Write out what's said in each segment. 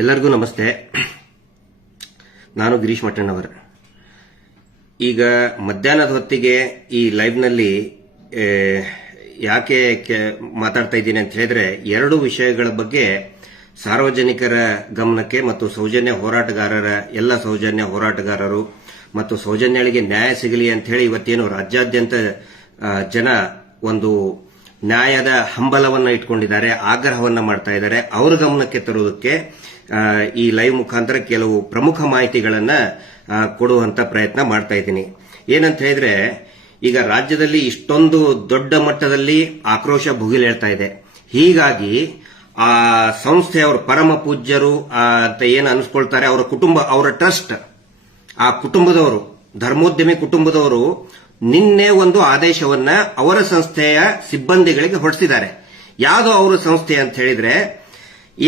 ಎಲ್ಲರಿಗೂ ನಮಸ್ತೆ. ನಾನು ಗಿರೀಶ್ ಮಠಣ್ಣವರ್. ಈಗ ಮಧ್ಯಾಹ್ನದ ಹೊತ್ತಿಗೆ ಈ ಲೈವ್ನಲ್ಲಿ ಯಾಕೆ ಮಾತಾಡ್ತಾ ಇದ್ದೀನಿ ಅಂತ ಹೇಳಿದ್ರೆ, ಎರಡು ವಿಷಯಗಳ ಬಗ್ಗೆ ಸಾರ್ವಜನಿಕರ ಗಮನಕ್ಕೆ ಮತ್ತು ಸೌಜನ್ಯ ಹೋರಾಟಗಾರರ ಎಲ್ಲ ಸೌಜನ್ಯ ಹೋರಾಟಗಾರರು ಮತ್ತು ಸೌಜನ್ಯಗಳಿಗೆ ನ್ಯಾಯ ಸಿಗಲಿ ಅಂತ ಹೇಳಿ ಇವತ್ತೇನು ರಾಜ್ಯಾದ್ಯಂತ ಜನ ಒಂದು ನ್ಯಾಯದ ಹಂಬಲವನ್ನ ಇಟ್ಕೊಂಡಿದ್ದಾರೆ, ಆಗ್ರಹವನ್ನ ಮಾಡ್ತಾ ಇದ್ದಾರೆ. ಅವರ ಗಮನಕ್ಕೆ ತರುವುದಕ್ಕೆ ಈ ಲೈವ್ ಮುಖಾಂತರ ಕೆಲವು ಪ್ರಮುಖ ಮಾಹಿತಿಗಳನ್ನ ಕೊಡುವಂತ ಪ್ರಯತ್ನ ಮಾಡ್ತಾ ಇದ್ದೀನಿ. ಏನಂತ ಹೇಳಿದ್ರೆ, ಈಗ ರಾಜ್ಯದಲ್ಲಿ ಇಷ್ಟೊಂದು ದೊಡ್ಡ ಮಟ್ಟದಲ್ಲಿ ಆಕ್ರೋಶ ಭುಗಿಲೇಳ್ತಾ ಇದೆ. ಹೀಗಾಗಿ ಆ ಸಂಸ್ಥೆಯವರು ಪರಮ ಪೂಜ್ಯರು ಅಂತ ಏನು ಅನಿಸ್ಕೊಳ್ತಾರೆ, ಅವರ ಕುಟುಂಬ, ಅವರ ಟ್ರಸ್ಟ್, ಆ ಕುಟುಂಬದವರು, ಧರ್ಮೋದ್ಯಮಿ ಕುಟುಂಬದವರು ನಿನ್ನೆ ಒಂದು ಆದೇಶವನ್ನ ಅವರ ಸಂಸ್ಥೆಯ ಸಿಬ್ಬಂದಿಗಳಿಗೆ ಹೊರಡಿಸಿದ್ದಾರೆ. ಯಾವುದು ಅವರ ಸಂಸ್ಥೆ ಅಂತ ಹೇಳಿದ್ರೆ,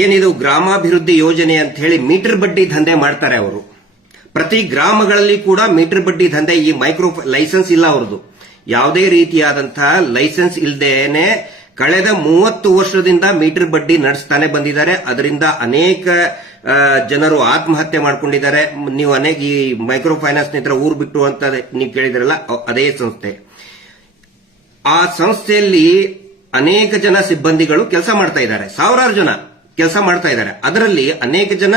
ಏನಿದು ಗ್ರಾಮಾಭಿವೃದ್ಧಿ ಯೋಜನೆ ಅಂತ ಹೇಳಿ ಮೀಟರ್ ಬಡ್ಡಿ ದಂಧೆ ಮಾಡ್ತಾರೆ ಅವರು. ಪ್ರತಿ ಗ್ರಾಮಗಳಲ್ಲಿ ಕೂಡ ಮೀಟರ್ ಬಡ್ಡಿ ದಂಧೆ. ಈ ಮೈಕ್ರೋ ಲೈಸೆನ್ಸ್ ಇಲ್ಲ ಅವರದು, ಯಾವುದೇ ರೀತಿಯಾದಂತಹ ಲೈಸೆನ್ಸ್ ಇಲ್ಲದೇನೆ ಕಳೆದ 30 ವರ್ಷದಿಂದ ಮೀಟರ್ ಬಡ್ಡಿ ನಡೆಸ್ತಾನೆ ಬಂದಿದ್ದಾರೆ. ಅದರಿಂದ ಅನೇಕ ಜನರು ಆತ್ಮಹತ್ಯೆ ಮಾಡ್ಕೊಂಡಿದ್ದಾರೆ. ನೀವು ಅನೇಕ ಈ ಮೈಕ್ರೋ ಫೈನಾನ್ಸ್ ನಿಂದ ಊರು ಬಿಟ್ಟು ಅಂತ ನೀವು ಕೇಳಿದ್ರಲ್ಲ, ಅದೇ ಸಂಸ್ಥೆ. ಆ ಸಂಸ್ಥೆಯಲ್ಲಿ ಅನೇಕ ಜನ ಸಿಬ್ಬಂದಿಗಳು ಕೆಲಸ ಮಾಡ್ತಾ ಇದ್ದಾರೆ, ಸಾವಿರಾರು ಜನ ಕೆಲಸ ಮಾಡ್ತಾ ಇದ್ದಾರೆ. ಅದರಲ್ಲಿ ಅನೇಕ ಜನ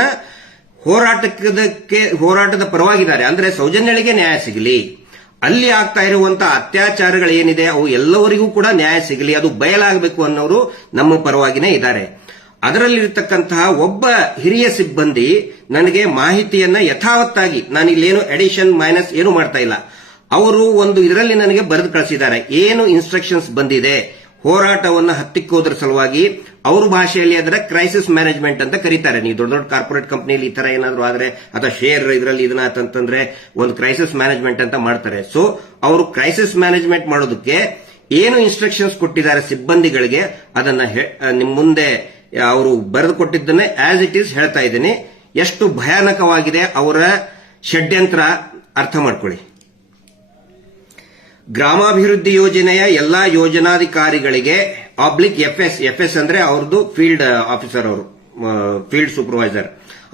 ಹೋರಾಟದ ಪರವಾಗಿದ್ದಾರೆ. ಅಂದ್ರೆ ಸೌಜನ್ಯಗಳಿಗೆ ನ್ಯಾಯ ಸಿಗಲಿ, ಅಲ್ಲಿ ಆಗ್ತಾ ಇರುವಂತಹ ಅತ್ಯಾಚಾರಗಳೇನಿದೆ ಅವು ಎಲ್ಲವರಿಗೂ ಕೂಡ ನ್ಯಾಯ ಸಿಗಲಿ, ಅದು ಬಯಲಾಗಬೇಕು ಅನ್ನೋರು ನಮ್ಮ ಪರವಾಗಿನೇ ಇದ್ದಾರೆ. ಅದರಲ್ಲಿರತಕ್ಕಂತಹ ಒಬ್ಬ ಹಿರಿಯ ಸಿಬ್ಬಂದಿ ನನಗೆ ಮಾಹಿತಿಯನ್ನ ಯಥಾವತ್ತಾಗಿ, ನಾನು ಇಲ್ಲೇನು ಎಡಿಷನ್ ಮೈನಸ್ ಏನು ಮಾಡ್ತಾ ಇಲ್ಲ, ಅವರು ಒಂದು ಇದರಲ್ಲಿ ನನಗೆ ಬರೆದು ಕಳಿಸಿದ್ದಾರೆ. ಏನು ಇನ್ಸ್ಟ್ರಕ್ಷನ್ಸ್ ಬಂದಿದೆ ಹೋರಾಟವನ್ನು ಹತ್ತಿಕ್ಕೋದ್ರ ಸಲುವಾಗಿ, ಅವ್ರ ಭಾಷೆಯಲ್ಲಿ ಅದರ ಕ್ರೈಸಿಸ್ ಮ್ಯಾನೇಜ್ಮೆಂಟ್ ಅಂತ ಕರೀತಾರೆ. ನೀವು ದೊಡ್ಡ ದೊಡ್ಡ ಕಾರ್ಪೊರೇಟ್ ಕಂಪನಿಯಲ್ಲಿ ಈ ತರ ಏನಾದ್ರು ಆದ್ರೆ ಅಥವಾ ಶೇರ್ ಇದರಲ್ಲಿ ಇದನ್ನ ಅಂತಂದ್ರೆ ಒಂದು ಕ್ರೈಸಿಸ್ ಮ್ಯಾನೇಜ್ಮೆಂಟ್ ಅಂತ ಮಾಡ್ತಾರೆ. ಸೊ ಅವರು ಕ್ರೈಸಿಸ್ ಮ್ಯಾನೇಜ್ಮೆಂಟ್ ಮಾಡೋದಕ್ಕೆ ಏನು ಇನ್ಸ್ಟ್ರಕ್ಷನ್ಸ್ ಕೊಟ್ಟಿದ್ದಾರೆ ಸಿಬ್ಬಂದಿಗಳಿಗೆ, ಅದನ್ನ ನಿಮ್ ಮುಂದೆ ಅವರು ಬರೆದು ಕೊಟ್ಟಿದ್ದನ್ನೇ ಆಸ್ ಇಟ್ ಈಸ್ ಹೇಳ್ತಾ ಇದ್ದೀನಿ. ಎಷ್ಟು ಭಯಾನಕವಾಗಿದೆ ಅವರ ಷಡ್ಯಂತ್ರ ಅರ್ಥ ಮಾಡ್ಕೊಳ್ಳಿ. ಗ್ರಾಮಾಭಿವೃದ್ಧಿ ಯೋಜನೆಯ ಎಲ್ಲಾ ಯೋಜನಾಧಿಕಾರಿಗಳಿಗೆ ಎಫ್ಎಸ್ ಅಂದ್ರೆ ಅವ್ರದ್ದು ಫೀಲ್ಡ್ ಆಫೀಸರ್, ಅವರು ಫೀಲ್ಡ್ ಸೂಪರ್ವೈಸರ್,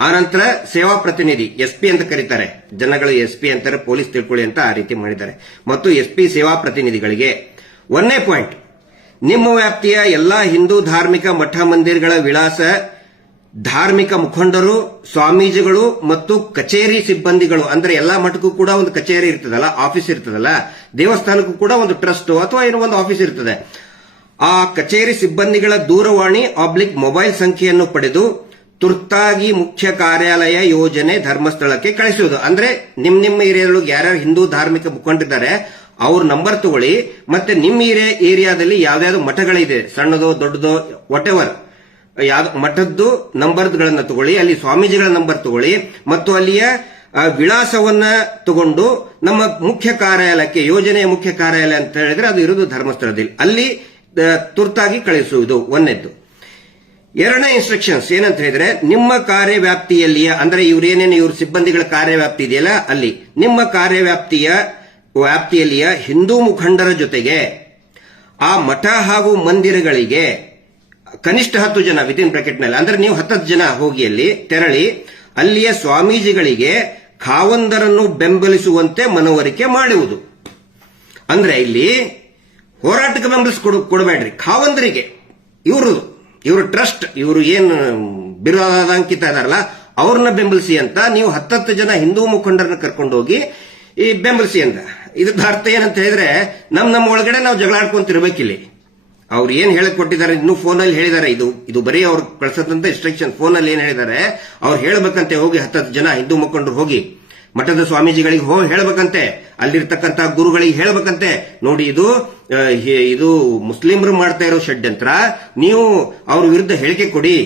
ಆನಂತರ ಸೇವಾ ಪ್ರತಿನಿಧಿ ಎಸ್ಪಿ ಅಂತ ಕರೀತಾರೆ, ಜನಗಳು ಎಸ್ಪಿ ಅಂತಾರೆ, ಪೊಲೀಸ್ ತಿಳ್ಕೊಳ್ಳಿ ಅಂತ ಆ ರೀತಿ ಮಾಡಿದ್ದಾರೆ. ಮತ್ತು ಎಸ್ಪಿ ಸೇವಾ ಪ್ರತಿನಿಧಿಗಳಿಗೆ 1ನೇ ಪಾಯಿಂಟ್, ನಿಮ್ಮ ವ್ಯಾಪ್ತಿಯ ಎಲ್ಲಾ ಹಿಂದೂ ಧಾರ್ಮಿಕ ಮಠ ಮಂದಿರಗಳ ವಿಳಾಸ, ಧಾರ್ಮಿಕ ಮುಖಂಡರು, ಸ್ವಾಮೀಜಿಗಳು ಮತ್ತು ಕಚೇರಿ ಸಿಬ್ಬಂದಿಗಳು, ಅಂದ್ರೆ ಎಲ್ಲಾ ಮಠಕ್ಕೂ ಕೂಡ ಒಂದು ಕಚೇರಿ ಇರ್ತದಲ್ಲ, ಆಫೀಸ್ ಇರ್ತದಲ್ಲ, ದೇವಸ್ಥಾನಕ್ಕೂ ಕೂಡ ಒಂದು ಟ್ರಸ್ಟ್ ಅಥವಾ ಏನೋ ಒಂದು ಆಫೀಸ್ ಇರ್ತದೆ. ಆ ಕಚೇರಿ ಸಿಬ್ಬಂದಿಗಳ ದೂರವಾಣಿ ಮೊಬೈಲ್ ಸಂಖ್ಯೆಯನ್ನು ಪಡೆದು ತುರ್ತಾಗಿ ಮುಖ್ಯ ಕಾರ್ಯಾಲಯ ಯೋಜನೆ ಧರ್ಮಸ್ಥಳಕ್ಕೆ ಕಳಿಸುವುದು. ಅಂದ್ರೆ ನಿಮ್ಮ ಏರಿಯಾದೊಳಗೆ ಯಾರ್ಯಾರು ಹಿಂದೂ ಧಾರ್ಮಿಕ ಮುಖಂಡರಿದ್ದಾರೆ ಅವ್ರ ನಂಬರ್ ತಗೊಳ್ಳಿ, ಮತ್ತೆ ನಿಮ್ಮ ಏರಿಯಾದಲ್ಲಿ ಯಾವ್ದಾವ್ದು ಮಠಗಳಿದೆ, ಸಣ್ಣದೋ ದೊಡ್ಡದೋ ವಾಟ್ ಎವರ್, ಯಾವ್ದು ಮಠದ್ದು ನಂಬರ್ಗಳನ್ನ ತಗೊಳ್ಳಿ, ಅಲ್ಲಿ ಸ್ವಾಮೀಜಿಗಳ ನಂಬರ್ ತಗೊಳ್ಳಿ, ಮತ್ತು ಅಲ್ಲಿಯ ವಿಳಾಸವನ್ನ ತಗೊಂಡು ನಮ್ಮ ಮುಖ್ಯ ಕಾರ್ಯಾಲಯಕ್ಕೆ, ಯೋಜನೆಯ ಮುಖ್ಯ ಕಾರ್ಯಾಲಯ ಅಂತ ಹೇಳಿದ್ರೆ ಅದು ಇರುವುದು ಧರ್ಮಸ್ಥಳದಲ್ಲಿ, ಅಲ್ಲಿ ತುರ್ತಾಗಿ ಕಳಿಸುವುದು 1ನೇದ್ದು. 2ನೇ ಇನ್ಸ್ಟ್ರಕ್ಷನ್ಸ್ ಏನಂತ ಹೇಳಿದ್ರೆ, ನಿಮ್ಮ ಕಾರ್ಯವ್ಯಾಪ್ತಿಯಲ್ಲಿಯ, ಅಂದ್ರೆ ಇವ್ರ ಸಿಬ್ಬಂದಿಗಳ ಕಾರ್ಯವ್ಯಾಪ್ತಿ ಇದೆಯಲ್ಲ, ಅಲ್ಲಿ ನಿಮ್ಮ ವ್ಯಾಪ್ತಿಯಲ್ಲಿಯ ಹಿಂದೂ ಮುಖಂಡರ ಜೊತೆಗೆ ಆ ಮಠ ಹಾಗೂ ಮಂದಿರಗಳಿಗೆ ಕನಿಷ್ಠ 10 ಜನ ವಿತಿನ್ ಬ್ರಾಕೆಟ್ ನಲ್ಲಿ, ಅಂದ್ರೆ ನೀವು 10 ಜನ ಹೋಗಿ ಅಲ್ಲಿ ತೆರಳಿ ಅಲ್ಲಿಯ ಸ್ವಾಮೀಜಿಗಳಿಗೆ ಖಾವಂದರನ್ನು ಬೆಂಬಲಿಸುವಂತೆ ಮನವರಿಕೆ ಮಾಡುವುದು. ಅಂದ್ರೆ ಇಲ್ಲಿ ಹೋರಾಟಕ್ಕೆ ಕೊಡಬೇಡ್ರಿ, ಖಾವಂದರಿಗೆ, ಇವರು ಟ್ರಸ್ಟ್, ಇವರು ಏನು ಬಿರುದಾಂಕಿತ ಇದಾರಲ್ಲ ಅವ್ರನ್ನ ಬೆಂಬಲಿಸಿ ಅಂತ ನೀವು 10 ಜನ ಹಿಂದೂ ಮುಖಂಡರನ್ನ ಕರ್ಕೊಂಡು ಹೋಗಿ ಈ ಬೆಂಬಲಿಸಿ ಅಂತ. ಇದ್ರ ಅರ್ಥ ಏನಂತ ಹೇಳಿದ್ರೆ, ನಮ್ಮ ಒಳಗಡೆ ನಾವು ಜಗಳ ಆಡ್ಕೊಂತಿರ್ಬೇಕಿಲ್ಲಿ. ಅವ್ರು ಏನ್ ಹೇಳಕ್ ಕೊಟ್ಟಿದ್ದಾರೆ, ಇನ್ನು ಫೋನಲ್ಲಿ ಹೇಳಿದ್ದಾರೆ, ಇದು ಬರೀ ಅವ್ರು ಕಳ್ಸದಂತ ಇನ್ಸ್ಟ್ರಕ್ಷನ್. ಫೋನಲ್ಲಿ ಏನ್ ಹೇಳಿದ್ದಾರೆ, ಅವ್ರು ಹೇಳಬೇಕಂತೆ, ಹೋಗಿ 10 ಜನ ಹಿಂದೂ ಮುಖಂಡರು ಹೋಗಿ ಮಠದ ಸ್ವಾಮೀಜಿಗಳಿಗೆ ಹೋಗಿ ಹೇಳಬೇಕಂತೆ, ಅಲ್ಲಿರ್ತಕ್ಕಂಥ ಗುರುಗಳಿಗೆ ಹೇಳಬೇಕಂತೆ, ನೋಡಿ ಇದು ಮುಸ್ಲಿಮರು ಮಾಡ್ತಾ ಇರೋ ಷಡ್ಯಂತ್ರ, ನೀವು ಅವ್ರ ವಿರುದ್ಧ ಹೇಳಿಕೆ ಕೊಡಿ.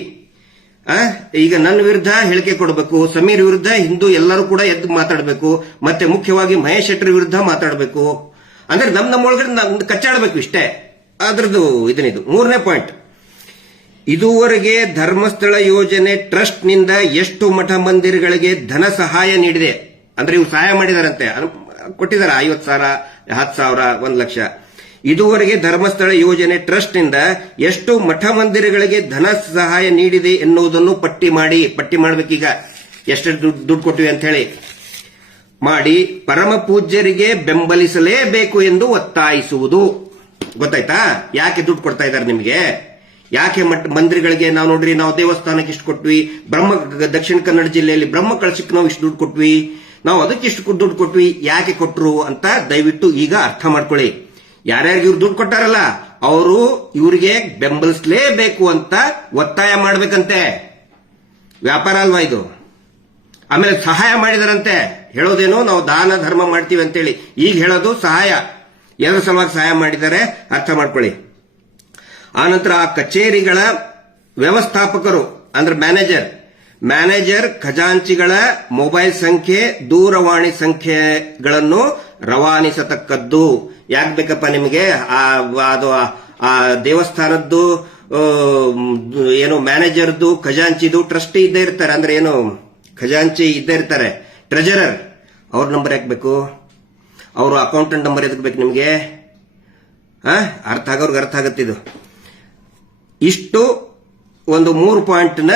ಈಗ ನನ್ನ ವಿರುದ್ಧ ಹೇಳಿಕೆ ಕೊಡಬೇಕು, ಸಮೀರ್ ವಿರುದ್ಧ ಹಿಂದೂ ಎಲ್ಲರೂ ಕೂಡ ಎದ್ದು ಮಾತಾಡಬೇಕು, ಮತ್ತೆ ಮುಖ್ಯವಾಗಿ ಮಹೇಶ್ ಶೆಟ್ಟರ್ ವಿರುದ್ಧ ಮಾತಾಡಬೇಕು. ಅಂದ್ರೆ ನಮ್ಮ ಒಳಗಡೆ ಕಚ್ಚಾಡಬೇಕು, ಇಷ್ಟೇ ಅದ್ರದ್ದು ಇದನ್ನಿದು. 3ನೇ ಪಾಯಿಂಟ್, ಇದುವರೆಗೆ ಧರ್ಮಸ್ಥಳ ಯೋಜನೆ ಟ್ರಸ್ಟ್ ನಿಂದ ಎಷ್ಟು ಮಠ ಮಂದಿರಗಳಿಗೆ ಧನ ಸಹಾಯ ನೀಡಿದೆ, ಅಂದ್ರೆ ಇವ್ರು ಸಹಾಯ ಮಾಡಿದಾರಂತೆ, ಕೊಟ್ಟಿದ್ದಾರೆ 50,000, 10,000, 1 ಲಕ್ಷ. ಇದುವರೆಗೆ ಧರ್ಮಸ್ಥಳ ಯೋಜನೆ ಟ್ರಸ್ಟ್ ನಿಂದ ಎಷ್ಟು ಮಠ ಮಂದಿರಗಳಿಗೆ ಧನ ಸಹಾಯ ನೀಡಿದೆ ಎನ್ನುವುದನ್ನು ಪಟ್ಟಿ ಮಾಡಬೇಕೀಗ. ಎಷ್ಟು ದುಡ್ಡು ಕೊಟ್ಟಿವೆ ಅಂತ ಹೇಳಿ ಮಾಡಿ ಪರಮ ಪೂಜ್ಯರಿಗೆ ಬೆಂಬಲಿಸಲೇಬೇಕು ಎಂದು ಒತ್ತಾಯಿಸುವುದು. ಗೊತ್ತಾಯ್ತಾ ಯಾಕೆ ದುಡ್ಡು ಕೊಡ್ತಾ ಇದ್ದಾರೆ ನಿಮಗೆ? ಯಾಕೆ ಮಂದಿರಗಳಿಗೆ ನಾವು ನೋಡ್ರಿ, ನಾವು ದೇವಸ್ಥಾನಕ್ಕೆ ಇಷ್ಟು ಕೊಟ್ವಿ, ದಕ್ಷಿಣ ಕನ್ನಡ ಜಿಲ್ಲೆಯಲ್ಲಿ ಬ್ರಹ್ಮ ಕಳಶಕ್ಕೆ ನಾವು ಇಷ್ಟು ದುಡ್ಡು ಕೊಟ್ವಿ, ನಾವು ಅದಕ್ಕೆ ಇಷ್ಟು ದುಡ್ಡು ಕೊಟ್ವಿ, ಯಾಕೆ ಕೊಟ್ರು ಅಂತ ದಯವಿಟ್ಟು ಈಗ ಅರ್ಥ ಮಾಡ್ಕೊಳ್ಳಿ. ಯಾರ್ಯಾರಿಗೆ ಇವ್ರು ದುಡ್ಡು ಕೊಟ್ಟಾರಲ್ಲ ಅವರು ಇವರಿಗೆ ಬೆಂಬಲಿಸಲೇಬೇಕು ಅಂತ ಒತ್ತಾಯ ಮಾಡ್ಬೇಕಂತೆ. ವ್ಯಾಪಾರ ಅಲ್ವಾ ಇದು? ಆಮೇಲೆ ಸಹಾಯ ಮಾಡಿದಾರಂತೆ. ಹೇಳೋದೇನು ನಾವು ದಾನ ಧರ್ಮ ಮಾಡ್ತೀವಿ ಅಂತೇಳಿ, ಈಗ ಹೇಳೋದು ಸಹಾಯ. ಎಲ್ಲರ ಸಲುವಾಗಿ ಸಹಾಯ ಮಾಡಿದ್ದಾರೆ, ಅರ್ಥ ಮಾಡ್ಕೊಳ್ಳಿ. ಆನಂತರ ಆ ಕಚೇರಿಗಳ ವ್ಯವಸ್ಥಾಪಕರು ಅಂದ್ರೆ ಮ್ಯಾನೇಜರ್ ಖಜಾಂಚಿಗಳ ಮೊಬೈಲ್ ಸಂಖ್ಯೆ, ದೂರವಾಣಿ ಸಂಖ್ಯೆಗಳನ್ನು ರವಾನಿಸತಕ್ಕದ್ದು. ಯಾಕೆ ಬೇಕಪ್ಪ ನಿಮಗೆ? ಅದು ಆ ದೇವಸ್ಥಾನದ್ದು ಏನು ಮ್ಯಾನೇಜರ್ದು, ಖಜಾಂಚಿದು, ಟ್ರಸ್ಟಿ ಇದ್ದೇ ಇರ್ತಾರೆ. ಅಂದ್ರೆ ಏನು ಖಜಾಂಚಿ ಇದ್ದೇ ಇರ್ತಾರೆ, ಟ್ರೆಜರರ್. ಅವ್ರ ನಂಬರ್ ಯಾಕೆ ಬೇಕು? ಅವರು ಅಕೌಂಟೆಂಟ್ ನಂಬರ್ ಎದಕ್ಕೆ ಬೇಕು ನಿಮಗೆ? ಅರ್ಥ ಆಗೋರ್ಗೆ ಅರ್ಥ ಆಗತ್ತಿದು. ಇಷ್ಟು ಒಂದು 3 ಪಾಯಿಂಟ್ ನ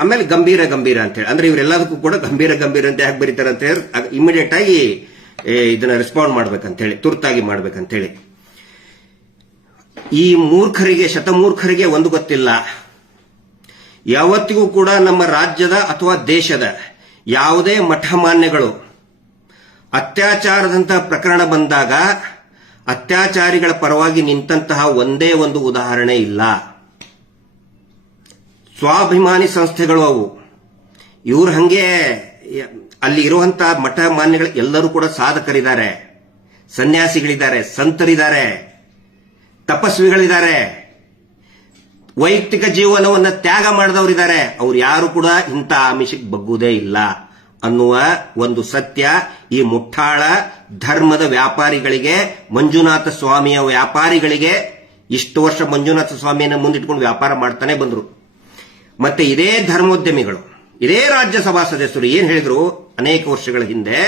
ಆಮೇಲೆ ಗಂಭೀರ ಅಂತ ಹೇಳಿ, ಅಂದ್ರೆ ಇವರೆಲ್ಲದಕ್ಕೂ ಕೂಡ ಗಂಭೀರ ಅಂತ ಯಾಕೆ ಬರೀತಾರೆ ಅಂತ ಹೇಳಿ ಇಮಿಡಿಯೇಟ್ ಆಗಿ ಇದನ್ನ ರೆಸ್ಪಾಂಡ್ ಮಾಡ್ಬೇಕಂತ ಹೇಳಿ, ತುರ್ತಾಗಿ ಮಾಡ್ಬೇಕಂತ ಹೇಳಿ. ಈ ಶತಮೂರ್ಖರಿಗೆ ಒಂದು ಗೊತ್ತಿಲ್ಲ. ಯಾವತ್ತಿಗೂ ಕೂಡ ನಮ್ಮ ರಾಜ್ಯದ ಅಥವಾ ದೇಶದ ಯಾವುದೇ ಮಠಮಾನ್ಯಗಳು ಅತ್ಯಾಚಾರದಂತಹ ಪ್ರಕರಣ ಬಂದಾಗ ಅತ್ಯಾಚಾರಿಗಳ ಪರವಾಗಿ ನಿಂತಹ ಒಂದೇ ಒಂದು ಉದಾಹರಣೆ ಇಲ್ಲ. ಸ್ವಾಭಿಮಾನಿ ಸಂಸ್ಥೆಗಳು ಅವು. ಇವ್ರು ಹಂಗೆ ಅಲ್ಲಿ ಇರುವಂತಹ ಮಠ ಮಾನ್ಯಗಳು ಎಲ್ಲರೂ ಕೂಡ ಸಾಧಕರಿದ್ದಾರೆ, ಸನ್ಯಾಸಿಗಳಿದ್ದಾರೆ, ಸಂತರಿದ್ದಾರೆ, ತಪಸ್ವಿಗಳಿದ್ದಾರೆ, ವೈಯಕ್ತಿಕ ಜೀವನವನ್ನು ತ್ಯಾಗ ಮಾಡಿದವರಿದ್ದಾರೆ. ಅವ್ರು ಯಾರು ಕೂಡ ಇಂಥ ಆಮಿಷಕ್ಕೆ ಬಗ್ಗುವುದೇ ಇಲ್ಲ ಅನ್ನುವ ಒಂದು ಸತ್ಯ ಈ ಮುಠಾಳ ಧರ್ಮದ ವ್ಯಾಪಾರಿಗಳಿಗೆ, ಮಂಜುನಾಥ ಸ್ವಾಮಿಯ ವ್ಯಾಪಾರಿಗಳಿಗೆ, ಇಷ್ಟು ವರ್ಷ ಮಂಜುನಾಥ ಸ್ವಾಮಿಯನ್ನ ಮುಂದಿಟ್ಕೊಂಡು ವ್ಯಾಪಾರ ಮಾಡ್ತಾನೆ ಬಂದ್ರು. ಮತ್ತೆ ಇದೇ ಧರ್ಮೋದ್ಯಮಿಗಳು, ಇದೇ ರಾಜ್ಯಸಭಾ ಸದಸ್ಯರು ಏನ್ ಹೇಳಿದ್ರು ಅನೇಕ ವರ್ಷಗಳ ಹಿಂದೆ,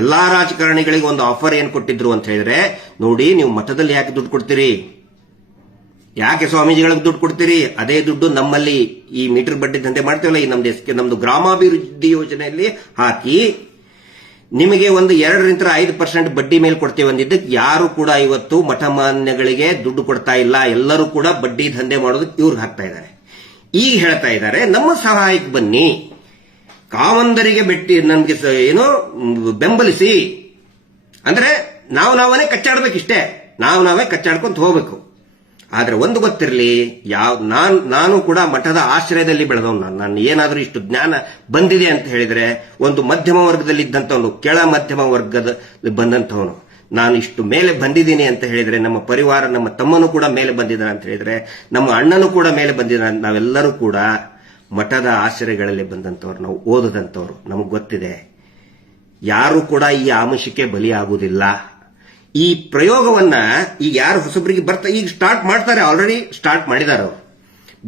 ಎಲ್ಲಾ ರಾಜಕಾರಣಿಗಳಿಗೆ ಒಂದು ಆಫರ್ ಏನ್ ಕೊಟ್ಟಿದ್ರು ಅಂತ ಹೇಳಿದ್ರೆ, ನೋಡಿ ನೀವು ಮಠದಲ್ಲಿ ಯಾಕೆ ದುಡ್ಡು ಕೊಡ್ತೀರಿ, ಯಾಕೆ ಸ್ವಾಮೀಜಿಗಳಿಗೆ ದುಡ್ಡು ಕೊಡ್ತೀರಿ, ಅದೇ ದುಡ್ಡು ನಮ್ಮಲ್ಲಿ ಈ ಮೀಟರ್ ಬಡ್ಡಿ ದಂಧೆ ಮಾಡ್ತೀವಲ್ಲ, ಈ ನಮ್ದು ಗ್ರಾಮಾಭಿವೃದ್ಧಿ ಯೋಜನೆಯಲ್ಲಿ ಹಾಕಿ ನಿಮಗೆ ಒಂದು 2-5% ಬಡ್ಡಿ ಮೇಲೆ ಕೊಡ್ತೀವಿ ಅಂದಿದ್ದಕ್ಕೆ ಯಾರು ಕೂಡ ಇವತ್ತು ಮಠ ಮಾನ್ಯಗಳಿಗೆ ದುಡ್ಡು ಕೊಡ್ತಾ ಇಲ್ಲ. ಎಲ್ಲರೂ ಕೂಡ ಬಡ್ಡಿ ದಂಧೆ ಮಾಡೋದಕ್ಕೆ ಇವ್ರಿಗೆ ಹಾಕ್ತಾ ಇದ್ದಾರೆ. ಈಗ ಹೇಳ್ತಾ ಇದ್ದಾರೆ ನಮ್ಮ ಸಹಾಯಕ್ಕೆ ಬನ್ನಿ, ಕಾವಂದರಿಗೆ ನಮ್ಗೆ ಏನೋ ಬೆಂಬಲಿಸಿ. ಅಂದ್ರೆ ನಾವೇ ಕಚ್ಚಾಡ್ಬೇಕಿಷ್ಟೇ, ನಾವೇ ಕಚ್ಚಾಡ್ಕೊಂತ ಹೋಗ್ಬೇಕು. ಆದ್ರೆ ಒಂದು ಗೊತ್ತಿರಲಿ, ನಾನು ಕೂಡ ಮಠದ ಆಶ್ರಯದಲ್ಲಿ ಬೆಳೆದವನು. ನಾನು ಏನಾದ್ರೂ ಇಷ್ಟು ಜ್ಞಾನ ಬಂದಿದೆ ಅಂತ ಹೇಳಿದ್ರೆ ಒಂದು ಮಧ್ಯಮ ವರ್ಗದಲ್ಲಿ ಇದ್ದಂಥವನು, ಕೆಳ ಮಧ್ಯಮ ವರ್ಗದ ಬಂದಂಥವನು. ನಾನು ಇಷ್ಟು ಮೇಲೆ ಬಂದಿದ್ದೀನಿ ಅಂತ ಹೇಳಿದ್ರೆ, ನಮ್ಮ ಪರಿವಾರ, ನಮ್ಮ ತಮ್ಮನು ಕೂಡ ಮೇಲೆ ಬಂದಿದ್ದಾನೆ ಅಂತ ಹೇಳಿದ್ರೆ, ನಮ್ಮ ಅಣ್ಣನು ಕೂಡ ಮೇಲೆ ಬಂದಿದ್ದಾನೆ. ನಾವೆಲ್ಲರೂ ಕೂಡ ಮಠದ ಆಶ್ರಯಗಳಲ್ಲಿ ಬಂದಂಥವ್ರು, ನಾವು ಓದದಂಥವ್ರು, ನಮಗೆ ಗೊತ್ತಿದೆ. ಯಾರು ಕೂಡ ಈ ಆಮಿಷಕ್ಕೆ ಬಲಿಯಾಗುವುದಿಲ್ಲ. ಈ ಪ್ರಯೋಗವನ್ನ ಈಗ ಯಾರು ಹೊಸಬರಿಗೆ ಈಗ ಸ್ಟಾರ್ಟ್ ಮಾಡ್ತಾರೆ, ಆಲ್ರೆಡಿ ಸ್ಟಾರ್ಟ್ ಮಾಡಿದ್ದಾರೆ ಅವರು.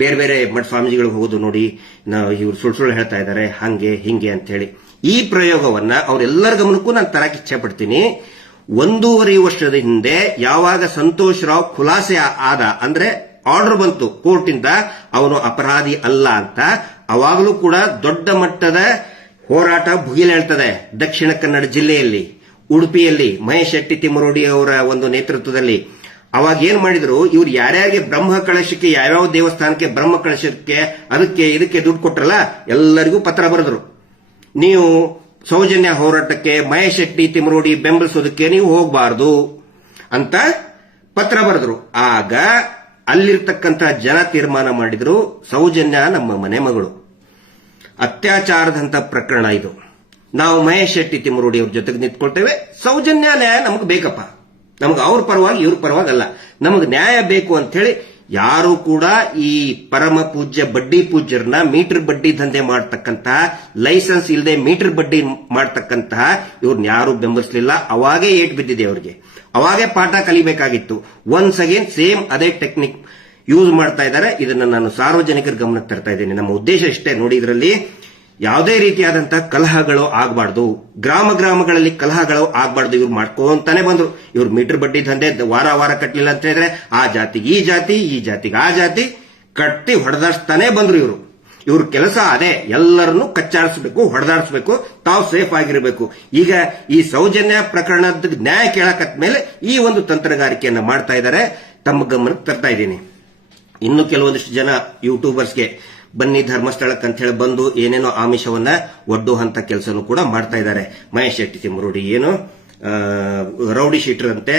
ಬೇರೆ ಬೇರೆ ಮಠ ಸ್ವಾಮೀಜಿಗಳಿಗೆ ಹೋಗೋದು ನೋಡಿ, ಇವ್ರು ಸುಳ್ಳು ಹೇಳ್ತಾ ಇದ್ದಾರೆ, ಹಂಗೆ ಹಿಂಗೆ ಅಂತ ಹೇಳಿ. ಈ ಪ್ರಯೋಗವನ್ನ ಅವರೆಲ್ಲರ ಗಮನಕ್ಕೂ ನಾನು ತರಕ್ಕೆ ಇಚ್ಛೆ ಪಡ್ತೀನಿ. 1.5 ವರ್ಷದ ಹಿಂದೆ ಯಾವಾಗ ಸಂತೋಷ್ ರಾವ್ ಖುಲಾಸೆ ಆದ, ಅಂದ್ರೆ ಆರ್ಡರ್ ಬಂತು ಕೋರ್ಟಿಂದ ಅವನು ಅಪರಾಧಿ ಅಲ್ಲ ಅಂತ, ಅವಾಗಲೂ ಕೂಡ ದೊಡ್ಡ ಮಟ್ಟದ ಹೋರಾಟ ಭುಗಿಲೇಳ್ತದೆ ದಕ್ಷಿಣ ಕನ್ನಡ ಜಿಲ್ಲೆಯಲ್ಲಿ, ಉಡುಪಿಯಲ್ಲಿ ಮಹೇಶ್ ಶೆಟ್ಟಿ ತಿಮ್ಮರೋಡಿ ಅವರ ಒಂದು ನೇತೃತ್ವದಲ್ಲಿ. ಅವಾಗ ಏನ್ ಮಾಡಿದ್ರು, ಇವ್ರು ಯಾರ್ಯಾರಿಗೆ ಬ್ರಹ್ಮ ಕಳಶಕ್ಕೆ, ಯಾವ್ಯಾವ ದೇವಸ್ಥಾನಕ್ಕೆ ಬ್ರಹ್ಮ ಕಳಶಕ್ಕೆ ಅದಕ್ಕೆ ಇದಕ್ಕೆ ದುಡ್ಡು ಕೊಟ್ರಲ್ಲ, ಎಲ್ಲರಿಗೂ ಪತ್ರ ಬರೆದ್ರು. ನೀವು ಸೌಜನ್ಯ ಹೋರಾಟಕ್ಕೆ ಮಹೇಶ್ ಶೆಟ್ಟಿ ತಿಮ್ಮರೋಡಿ ಬೆಂಬಲಿಸೋದಕ್ಕೆ ನೀವು ಹೋಗಬಾರದು ಅಂತ ಪತ್ರ ಬರೆದ್ರು. ಆಗ ಅಲ್ಲಿರ್ತಕ್ಕಂಥ ಜನ ತೀರ್ಮಾನ ಮಾಡಿದ್ರು, ಸೌಜನ್ಯ ನಮ್ಮ ಮನೆ ಮಗಳು, ಅತ್ಯಾಚಾರದಂತ ಪ್ರಕರಣ ಇದು, ನಾವು ಮಹೇಶ್ ಶೆಟ್ಟಿ ತಿಮ್ಮರೋಡಿ ಅವ್ರ ಜೊತೆಗೆ ನಿಂತ್ಕೊಳ್ತೇವೆ, ಸೌಜನ್ಯ ನ್ಯಾಯ ನಮ್ಗೆ ಬೇಕಪ್ಪ, ನಮ್ಗೆ ಅವ್ರ ಪರವಾಗಿ ಇವ್ರ ಪರವಾಗಿ ಅಲ್ಲ, ನಮಗೆ ನ್ಯಾಯ ಬೇಕು ಅಂತ ಹೇಳಿ ಯಾರು ಕೂಡ ಈ ಪರಮ ಪೂಜ್ಯ ಬಡ್ಡಿ ಪೂಜ್ಯರನ್ನ ಮೀಟರ್ ಬಡ್ಡಿ ದಂಧೆ ಮಾಡ್ತಕ್ಕಂತಹ, ಲೈಸೆನ್ಸ್ ಇಲ್ಲದೆ ಮೀಟರ್ ಬಡ್ಡಿ ಮಾಡ್ತಕ್ಕಂತಹ ಇವ್ರನ್ನ ಯಾರು ಬೆಂಬಲಿಸಲಿಲ್ಲ. ಅವಾಗೇ ಏಟ್ ಬಿದ್ದಿದೆ ಅವ್ರಿಗೆ, ಅವಾಗೇ ಪಾಠ ಕಲಿಬೇಕಾಗಿತ್ತು. ಒನ್ಸ್ ಅಗೇನ್ ಸೇಮ್ ಅದೇ ಟೆಕ್ನಿಕ್ ಯೂಸ್ ಮಾಡ್ತಾ ಇದ್ದಾರೆ. ಇದನ್ನ ನಾನು ಸಾರ್ವಜನಿಕರ ಗಮನಕ್ಕೆ ತರ್ತಾ ಇದ್ದೀನಿ. ನಮ್ಮ ಉದ್ದೇಶ ಇಷ್ಟೇ ನೋಡಿ, ಇದರಲ್ಲಿ ಯಾವುದೇ ರೀತಿಯಾದಂತಹ ಕಲಹಗಳು ಆಗಬಾರ್ದು, ಗ್ರಾಮಗಳಲ್ಲಿ ಕಲಹಗಳು ಆಗಬಾರ್ದು. ಇವ್ರು ಮಾಡ್ಕೊಂತಾನೆ ಬಂದ್ರು. ಇವ್ರು ಮೀಟರ್ ಬಡ್ಡಿ ದಂಧೆ ವಾರ ಕಟ್ಟಲಿಲ್ಲ ಅಂತ ಹೇಳಿದ್ರೆ ಆ ಜಾತಿಗೆ ಈ ಜಾತಿ, ಈ ಜಾತಿಗೆ ಆ ಜಾತಿ ಕಟ್ಟಿ ಹೊಡೆದಾಡ್ಸ್ತಾನೆ ಬಂದ್ರು. ಇವ್ರ ಕೆಲಸ ಅದೇ, ಎಲ್ಲರನ್ನು ಕಚ್ಚಾಡಿಸಬೇಕು, ಹೊಡೆದಾಡಿಸಬೇಕು, ತಾವು ಸೇಫ್ ಆಗಿರಬೇಕು. ಈಗ ಈ ಸೌಜನ್ಯ ಪ್ರಕರಣದ ನ್ಯಾಯ ಕೇಳಕತ್ತ ಮೇಲೆ ಈ ಒಂದು ತಂತ್ರಗಾರಿಕೆಯನ್ನ ಮಾಡ್ತಾ ಇದ್ದಾರೆ. ತಮ್ಮ ಗಮನಕ್ಕೆ ತರ್ತಾ ಇದ್ದೀನಿ. ಇನ್ನು ಕೆಲವೊಂದಿಷ್ಟು ಜನ ಯೂಟ್ಯೂಬರ್ಸ್ಗೆ ಬನ್ನಿ ಧರ್ಮಸ್ಥಳಕ್ಕೆ ಅಂತ ಹೇಳಿ ಬಂದು ಏನೇನೋ ಆಮಿಷವನ್ನ ಒಡ್ಡುವಂತ ಕೆಲಸನೂ ಕೂಡ ಮಾಡ್ತಾ ಇದ್ದಾರೆ. ಮಹೇಶ್ ಶೆಟ್ಟಿ ತಿಮ್ಮರೋಡಿ ಏನು ರೌಡಿ ಶೀಟರ್ ಅಂತೆ